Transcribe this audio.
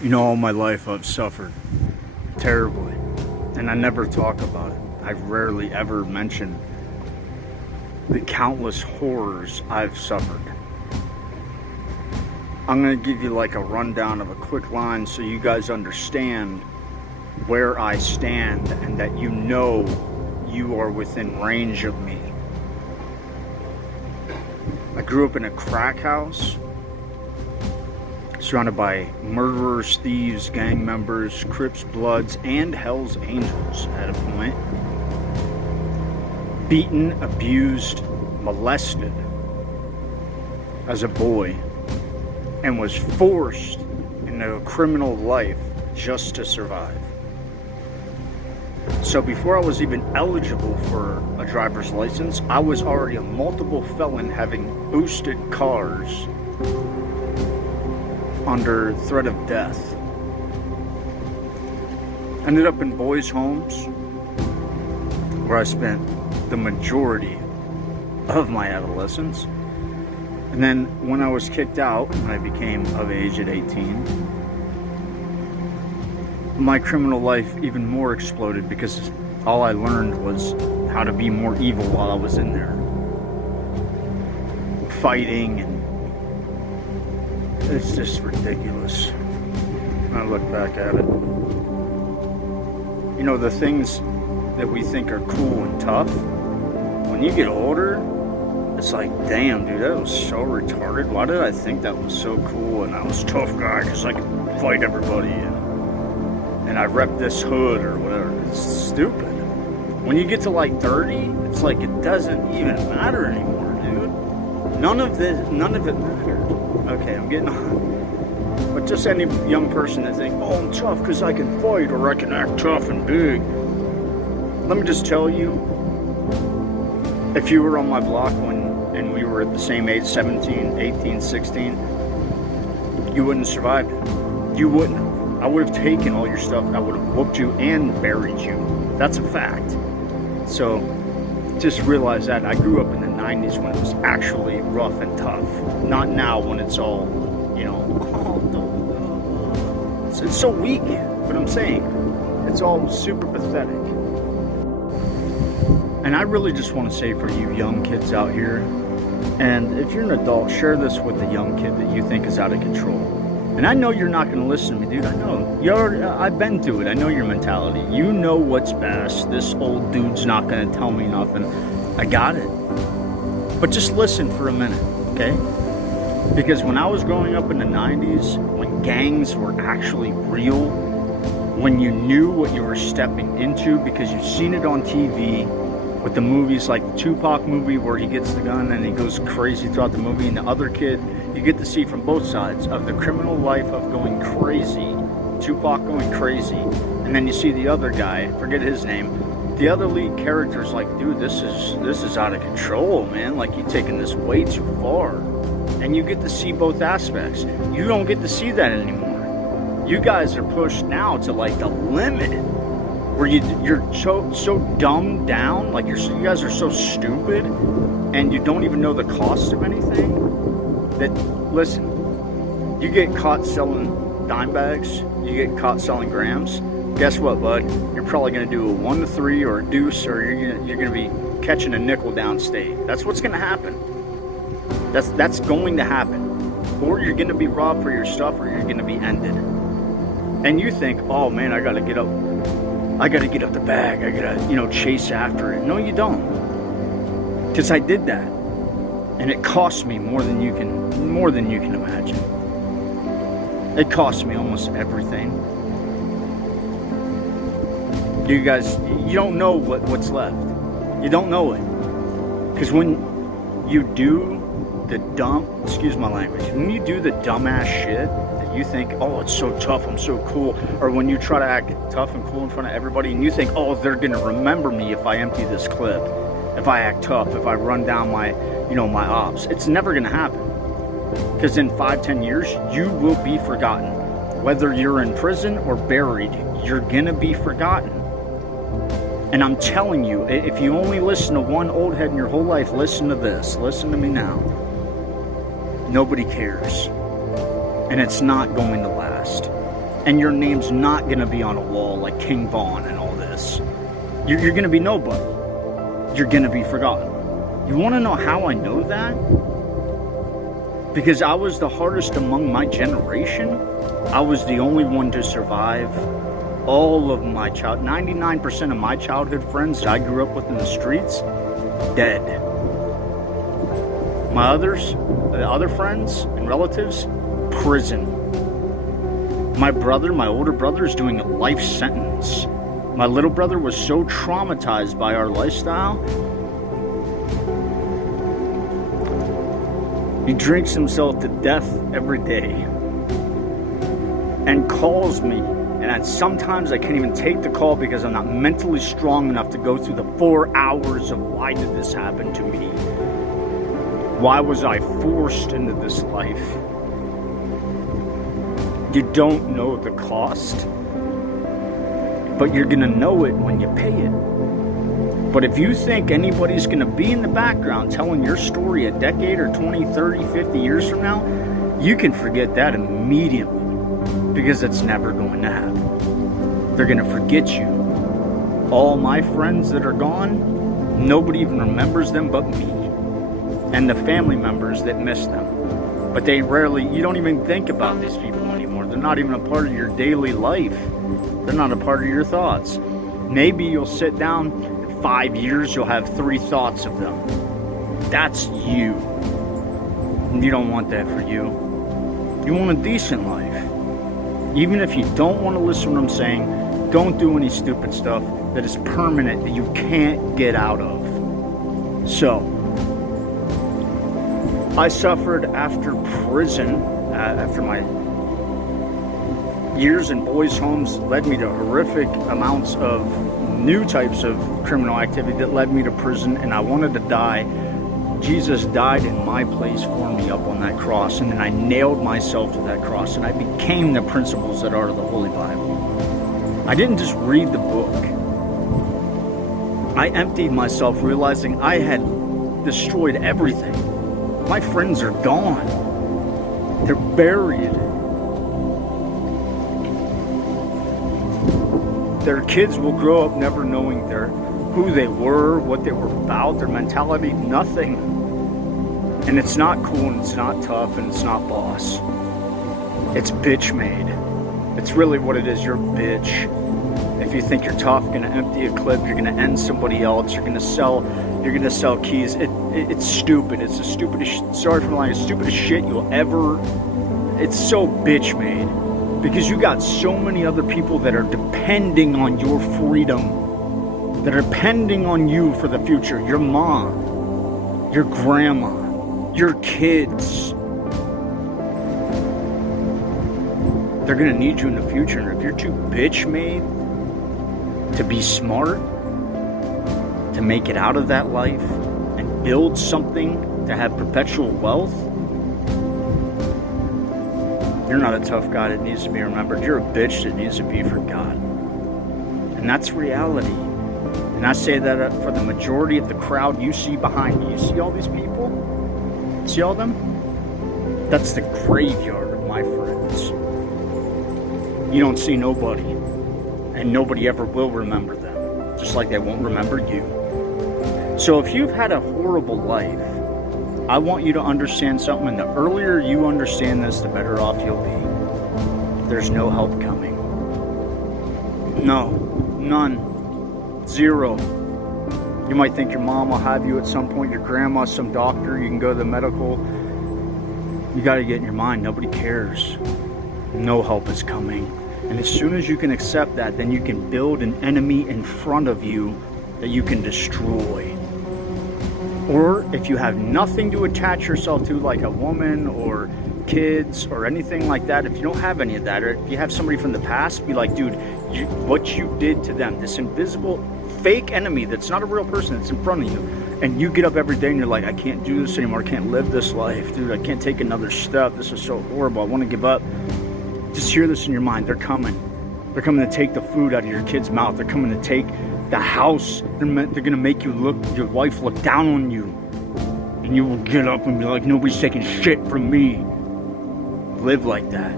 You know, all my life I've suffered terribly, and I never talk about it. I rarely ever mention the countless horrors I've suffered. I'm going to give you like a rundown of a quick line so you guys understand where I stand and that you know you are within range of me. I grew up in a crack house, surrounded by murderers, thieves, gang members, Crips, Bloods, and Hell's Angels at a point. Beaten, abused, molested as a boy, and was forced into a criminal life just to survive. So before I was even eligible for a driver's license, I was already a multiple felon having boosted cars under threat of death. Ended up in boys' homes where I spent the majority of my adolescence. And then when I was kicked out, when I became of age at 18, my criminal life even more exploded because all I learned was how to be more evil while I was in there. Fighting, and it's just ridiculous when I look back at it. You know, the things that we think are cool and tough, when you get older, it's like, damn, dude, that was so retarded. Why did I think that was so cool and I was a tough guy because I could fight everybody and I rep this hood or whatever? It's stupid. When you get to like 30, it's like it doesn't even matter anymore, dude. None of it mattered. Okay, I'm getting on. But just any young person that thinks, oh, I'm tough because I can fight or I can act tough and big. Let me just tell you, if you were on my block and we were at the same age, 17, 18, 16, you wouldn't have survived it. You wouldn't have. I would have taken all your stuff. I would have whooped you and buried you. That's a fact. So just realize that. I grew up in the 90s when it was actually rough and tough. Not now when it's all, you know, it's so weak. But I'm saying, it's all super pathetic. And I really just want to say for you young kids out here, and if you're an adult, share this with a young kid that you think is out of control. And I know you're not going to listen to me, dude. I know. I've been through it. I know your mentality. You know what's best. This old dude's not going to tell me nothing. I got it. But just listen for a minute, okay? Because when I was growing up in the 90s, when gangs were actually real, when you knew what you were stepping into because you've seen it on TV, with the movies like the Tupac movie where he gets the gun and he goes crazy throughout the movie, and the other kid, you get to see from both sides of the criminal life of going crazy, Tupac going crazy, and then you see the other guy, forget his name, the other lead character's like, dude, this is out of control, man, like you're taking this way too far. And you get to see both aspects. You don't get to see that anymore. You guys are pushed now to like the limit, where you're so dumbed down, like you guys are so stupid, and you don't even know the cost of anything, that, listen, you get caught selling dime bags, you get caught selling grams, guess what, bud? You're probably going to do a 1 to 3 or a deuce, or you're going to be catching a nickel downstate. That's what's going to happen. That's going to happen. Or you're going to be robbed for your stuff, or you're going to be ended. And you think, oh man, I got to get up the bag. I gotta, chase after it. No, you don't. Because I did that. And it cost me more than you can imagine. It cost me almost everything. You guys, you don't know what's left. You don't know it. Because when you do excuse my language, when you do the dumbass shit, you think, oh, it's so tough, I'm so cool, or when you try to act tough and cool in front of everybody and you think, oh, they're gonna remember me if I empty this clip, if I act tough, if I run down my ops. It's never gonna happen, because in 5-10 years you will be forgotten. Whether you're in prison or buried, you're gonna be forgotten. And I'm telling you, if you only listen to one old head in your whole life, listen to this, listen to me now. Nobody cares. And it's not going to last. And your name's not going to be on a wall like King Vaughn and all this. You're going to be nobody. You're going to be forgotten. You want to know how I know that? Because I was the hardest among my generation. I was the only one to survive. All of my 99% of my childhood friends that I grew up with in the streets, dead. My the other friends and relatives, prison. My brother, my older brother, is doing a life sentence. My little brother was so traumatized by our lifestyle, he drinks himself to death every day and calls me. And sometimes I can't even take the call because I'm not mentally strong enough to go through the 4 hours of why did this happen to me? Why was I forced into this life? You don't know the cost, but you're going to know it when you pay it. But if you think anybody's going to be in the background telling your story a decade or 20, 30, 50 years from now, you can forget that immediately because it's never going to happen. They're going to forget you. All my friends that are gone, nobody even remembers them but me and the family members that miss them. But they rarely, you don't even think about these people anymore. They're not even a part of your daily life. They're not a part of your thoughts. Maybe you'll sit down, in 5 years, you'll have 3 thoughts of them. That's you. And you don't want that for you. You want a decent life. Even if you don't want to listen to what I'm saying, don't do any stupid stuff that is permanent, that you can't get out of. So, I suffered after prison, after my years in boys' homes led me to horrific amounts of new types of criminal activity that led me to prison, and I wanted to die. Jesus died in my place for me up on that cross, and then I nailed myself to that cross, and I became the principles that are the Holy Bible. I didn't just read the book. I emptied myself, realizing I had destroyed everything. My friends are gone. They're buried. Their kids will grow up never knowing who they were, what they were about, their mentality, nothing. And it's not cool, and it's not tough, and it's not boss. It's bitch made. It's really what it is. You're a bitch. If you think you're tough, you're gonna empty a clip, you're gonna end somebody else, you're gonna sell keys. It's stupid. It's the stupidest, sorry for lying, stupidest shit you'll ever. It's so bitch made. Because you got so many other people that are depending on your freedom, that are depending on you for the future. Your mom, your grandma, your kids. They're going to need you in the future. And if you're too bitch made to be smart, to make it out of that life, and build something to have perpetual wealth, you're not a tough guy that needs to be remembered. You're a bitch that needs to be forgotten. And that's reality. And I say that for the majority of the crowd you see behind me. You see all these people? See all them? That's the graveyard of my friends. You don't see nobody. And nobody ever will remember them. Just like they won't remember you. So if you've had a horrible life, I want you to understand something, and the earlier you understand this, the better off you'll be. There's no help coming. No. None. Zero. You might think your mom will have you at some point, your grandma, some doctor, you can go to the medical. You got to get in your mind, nobody cares. No help is coming. And as soon as you can accept that, then you can build an enemy in front of you that you can destroy. Or if you have nothing to attach yourself to, like a woman or kids or anything like that, if you don't have any of that, or if you have somebody from the past, be like, dude, what you did to them, this invisible fake enemy that's not a real person, that's in front of you, and you get up every day and you're like, I can't do this anymore, I can't live this life, dude, I can't take another step, this is so horrible, I want to give up. Just hear this in your mind. They're coming to take the food out of your kid's mouth. They're coming to take the house. They're going to make your wife look down on you, and you will get up and be like, nobody's taking shit from me. Live like that.